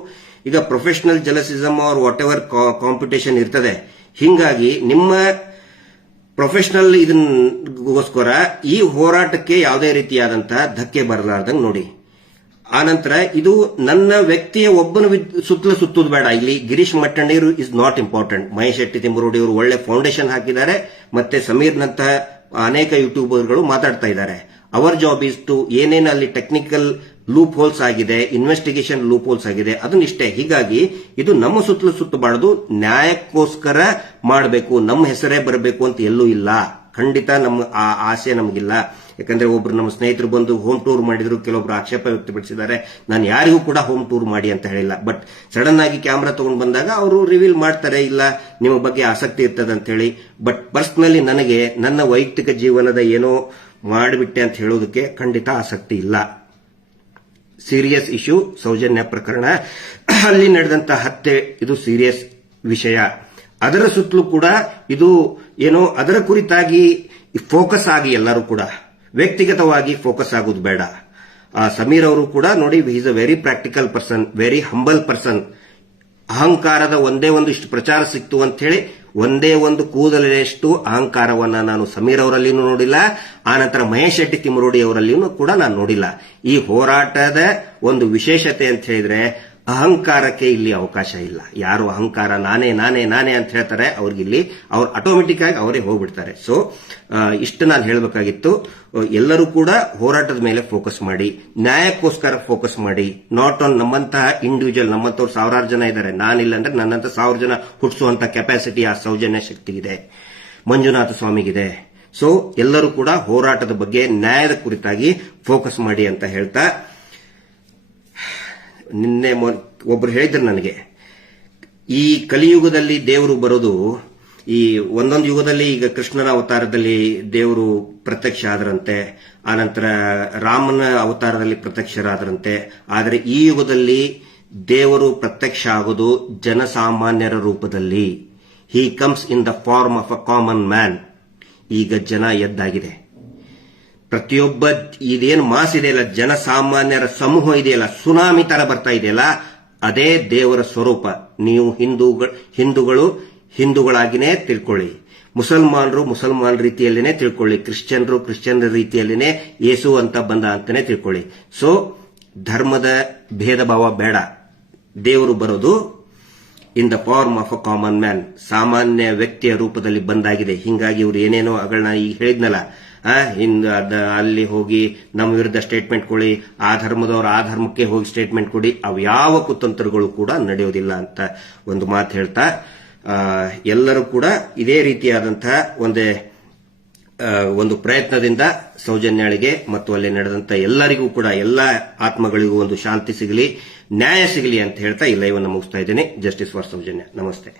ಈಗ ಪ್ರೊಫೆಷನಲ್ ಜಲಸಿಸಮ್ ಆರ್ ವಾಟ್ ಎವರ್ ಕಾಂಪಿಟೇಷನ್ ಇರ್ತದೆ. ಹಿಂಗಾಗಿ ನಿಮ್ಮ ಪ್ರೊಫೆಷನಲ್ ಇದನ್ಗೋಸ್ಕರ ಈ ಹೋರಾಟಕ್ಕೆ ಯಾವುದೇ ರೀತಿಯಾದಂತಹ ಧಕ್ಕೆ ಬರಲಾರ್ದಂಗೆ ನೋಡಿ. ಆನಂತರ ಇದು ನನ್ನ ವ್ಯಕ್ತಿಯ ಒಬ್ಬನ ಸುತ್ತಲೂ ಸುತ್ತುದು ಬೇಡ. ಇಲ್ಲಿ Girish Mattannavar is not important. Mahesh Shetty Timarodi ಅವರು ಒಳ್ಳೆ ಫೌಂಡೇಶನ್ ಹಾಕಿದ್ದಾರೆ, ಮತ್ತೆ ಸಮೀರ್ನಂತಹ ಅನೇಕ ಯೂಟ್ಯೂಬರ್ಗಳು ಮಾತಾಡ್ತಾ ಇದ್ದಾರೆ. ಅವರ್ ಜಾಬ್ ಇಸ್ ಟು ಏನೇನು ಅಲ್ಲಿ ಟೆಕ್ನಿಕಲ್ ಲೂಪ್ ಹೋಲ್ಸ್ ಆಗಿದೆ, ಇನ್ವೆಸ್ಟಿಗೇಷನ್ ಲೂಪ್ ಹೋಲ್ಸ್ ಆಗಿದೆ, ಅದನ್ನಿಷ್ಟೇ. ಹೀಗಾಗಿ ಇದು ನಮ್ಮ ಸುತ್ತಲೂ ಸುತ್ತಬಾರದು, ನ್ಯಾಯಕ್ಕೋಸ್ಕರ ಮಾಡಬೇಕು, ನಮ್ಮ ಹೆಸರೇ ಬರಬೇಕು ಅಂತ ಎಲ್ಲೂ ಇಲ್ಲ. ಖಂಡಿತ ನಮ್ಮ ಆ ಆಸೆ ನಮಗಿಲ್ಲ. ಯಾಕಂದ್ರೆ ಒಬ್ರು ನಮ್ಮ ಸ್ನೇಹಿತರು ಬಂದು ಹೋಮ್ ಟೂರ್ ಮಾಡಿದ್ರು, ಕೆಲವೊಬ್ರು ಆಕ್ಷೇಪ ವ್ಯಕ್ತಪಡಿಸಿದ್ದಾರೆ. ನಾನು ಯಾರಿಗೂ ಕೂಡ ಹೋಮ್ ಟೂರ್ ಮಾಡಿ ಅಂತ ಹೇಳಿಲ್ಲ, ಬಟ್ ಸಡನ್ ಆಗಿ ಕ್ಯಾಮ್ರಾ ತಗೊಂಡು ಬಂದಾಗ ಅವರು ರಿವೀಲ್ ಮಾಡ್ತಾರೆ, ಇಲ್ಲ ನಿಮ್ಮ ಬಗ್ಗೆ ಆಸಕ್ತಿ ಇರ್ತದೆ ಅಂತ ಹೇಳಿ. ಬಟ್ ಪರ್ಸನಲಿ ನನಗೆ ನನ್ನ ವೈಯಕ್ತಿಕ ಜೀವನದ ಏನೋ ಮಾಡಿಬಿಟ್ಟೆ ಅಂತ ಹೇಳೋದಕ್ಕೆ ಖಂಡಿತ ಆಸಕ್ತಿ ಇಲ್ಲ. ಸೀರಿಯಸ್ ಇಶ್ಯೂ ಸೌಜನ್ಯ ಪ್ರಕರಣ, ಅಲ್ಲಿ ನಡೆದಂತ ಹತ್ಯೆ, ಇದು ಸೀರಿಯಸ್ ವಿಷಯ. ಅದರ ಸುತ್ತಲೂ ಕೂಡ ಇದು ಏನೋ ಅದರ ಕುರಿತಾಗಿ ಫೋಕಸ್ ಆಗಿ ಎಲ್ಲರೂ ಕೂಡ ವ್ಯಕ್ತಿಗತವಾಗಿ ಫೋಕಸ್ ಆಗೋದು ಬೇಡ. ಸಮೀರ್ ಅವರು ಕೂಡ ನೋಡಿ, is a very practical person, very humble person. ಅಹಂಕಾರದ ಒಂದೇ ಒಂದು ಇಷ್ಟು ಪ್ರಚಾರ ಸಿಕ್ತು ಅಂತ ಹೇಳಿ ಒಂದೇ ಒಂದು ಕೂದಲೆಷ್ಟು ಅಹಂಕಾರವನ್ನ ನಾನು ಸಮೀರ್ ಅವರಲ್ಲಿಯೂ ನೋಡಿಲ್ಲ, ಆನಂತರ ಮಹೇಶ್ ಶೆಟ್ಟಿ ತಿಮರೋಡಿ ಅವರಲ್ಲಿಯೂ ಕೂಡ ನಾನು ನೋಡಿಲ್ಲ. ಈ ಹೋರಾಟದ ಒಂದು ವಿಶೇಷತೆ ಅಂತ ಹೇಳಿದ್ರೆ ಅಹಂಕಾರಕ್ಕೆ ಇಲ್ಲಿ ಅವಕಾಶ ಇಲ್ಲ. ಯಾರು ಅಹಂಕಾರ ನಾನೇ ನಾನೇ ನಾನೇ ಅಂತ ಹೇಳ್ತಾರೆ, ಅವ್ರಿಗಿಲ್ಲಿ ಅವ್ರು ಆಟೋಮೆಟಿಕ್ ಆಗಿ ಅವರೇ ಹೋಗ್ಬಿಡ್ತಾರೆ. ಸೊ ಇಷ್ಟು ನಾನು ಹೇಳಬೇಕಾಗಿತ್ತು. ಎಲ್ಲರೂ ಕೂಡ ಹೋರಾಟದ ಮೇಲೆ ಫೋಕಸ್ ಮಾಡಿ, ನ್ಯಾಯಕ್ಕೋಸ್ಕರ ಫೋಕಸ್ ಮಾಡಿ, ನಾಟ್ ಆನ್ ನಮ್ಮಂತಹ ಇಂಡಿವಿಜುವಲ್. ನಮ್ಮಂತವ್ರು ಸಾವಿರಾರು ಜನ ಇದ್ದಾರೆ, ನಾನಿಲ್ಲ ಅಂದ್ರೆ ನನ್ನಂತ 1000 ಜನ ಹುಟ್ಟಿಸುವಂತ ಕೆಪಾಸಿಟಿ ಆ ಸೌಜನ್ಯ ಶಕ್ತಿಗಿದೆ, ಮಂಜುನಾಥ ಸ್ವಾಮಿಗಿದೆ. ಸೊ ಎಲ್ಲರೂ ಕೂಡ ಹೋರಾಟದ ಬಗ್ಗೆ, ನ್ಯಾಯದ ಕುರಿತಾಗಿ ಫೋಕಸ್ ಮಾಡಿ ಅಂತ ಹೇಳ್ತಾ, ನಿನ್ನೆ ಒಬ್ರು ಹೇಳಿದ್ರು ನನಗೆ, ಈ ಕಲಿಯುಗದಲ್ಲಿ ದೇವರು ಬರೋದು, ಈ ಒಂದೊಂದು ಯುಗದಲ್ಲಿ ಈಗ ಕೃಷ್ಣನ ಅವತಾರದಲ್ಲಿ ದೇವರು ಪ್ರತ್ಯಕ್ಷ ಆದರಂತೆ, ಆನಂತರ ರಾಮನ ಅವತಾರದಲ್ಲಿ ಪ್ರತ್ಯಕ್ಷರಾದರಂತೆ. ಆದರೆ ಈ ಯುಗದಲ್ಲಿ ದೇವರು ಪ್ರತ್ಯಕ್ಷ ಆಗೋದು ಜನಸಾಮಾನ್ಯರ ರೂಪದಲ್ಲಿ. He comes in the form of a common man. ಈಗ ಜನ ಎದ್ದಾಗಿದೆ. ಪ್ರತಿಯೊಬ್ಬ ಇದೇನು ಮಾಸ್ ಇದೆಯಲ್ಲ, ಜನಸಾಮಾನ್ಯರ ಸಮೂಹ ಇದೆಯಲ್ಲ, ಸುನಾಮಿ ತರ ಬರ್ತಾ ಇದೆಯಲ್ಲ, ಅದೇ ದೇವರ ಸ್ವರೂಪ. ನೀವು ಹಿಂದೂಗಳು ಹಿಂದೂಗಳಾಗಿನೇ ತಿಳ್ಕೊಳ್ಳಿ, ಮುಸಲ್ಮಾನರು ಮುಸಲ್ಮಾನ್ ರೀತಿಯಲ್ಲಿನೇ ತಿಳ್ಕೊಳ್ಳಿ, ಕ್ರಿಶ್ಚಿಯನ್ರು ಕ್ರಿಶ್ಚಿಯನ್ ರೀತಿಯಲ್ಲಿನೇ ಯೇಸು ಅಂತ ಬಂದ ಅಂತಾನೆ ತಿಳ್ಕೊಳ್ಳಿ. ಸೊ ಧರ್ಮದ ಭೇದ ಭಾವ ಬೇಡ. ದೇವರು ಬರೋದು in the form of a common man, ಸಾಮಾನ್ಯ ವ್ಯಕ್ತಿಯ ರೂಪದಲ್ಲಿ ಬಂದಾಗಿದೆ. ಹಿಂಗಾಗಿ ಇವ್ರು ಏನೇನೋ ಅಗಳನ್ನ ಈಗ ಹೇಳಿದ್ನಲ್ಲ, ಅಲ್ಲಿ ಹೋಗಿ ನಮ್ಮ ವಿರುದ್ಧ ಸ್ಟೇಟ್ಮೆಂಟ್ ಕೊಡಿ, ಆ ಧರ್ಮದವರು ಆ ಧರ್ಮಕ್ಕೆ ಹೋಗಿ ಸ್ಟೇಟ್ಮೆಂಟ್ ಕೊಡಿ, ಅವು ಯಾವ ಕುತಂತ್ರಗಳು ಕೂಡ ನಡೆಯೋದಿಲ್ಲ ಅಂತ ಒಂದು ಮಾತು ಹೇಳ್ತಾ, ಎಲ್ಲರೂ ಕೂಡ ಇದೇ ರೀತಿಯಾದಂತಹ ಒಂದು ಪ್ರಯತ್ನದಿಂದ ಸೌಜನ್ಯಾಳಿಗೆ ಮತ್ತು ಅಲ್ಲಿ ನಡೆದಂತ ಎಲ್ಲರಿಗೂ ಕೂಡ, ಎಲ್ಲ ಆತ್ಮಗಳಿಗೂ ಒಂದು ಶಾಂತಿ ಸಿಗಲಿ, ನ್ಯಾಯ ಸಿಗಲಿ ಅಂತ ಹೇಳ್ತಾ ಈ ಲೈವ್ ಅನ್ನು ಮುಗಿಸ್ತಾ ಇದ್ದೇನೆ. Justice for Soujanya. ನಮಸ್ತೆ.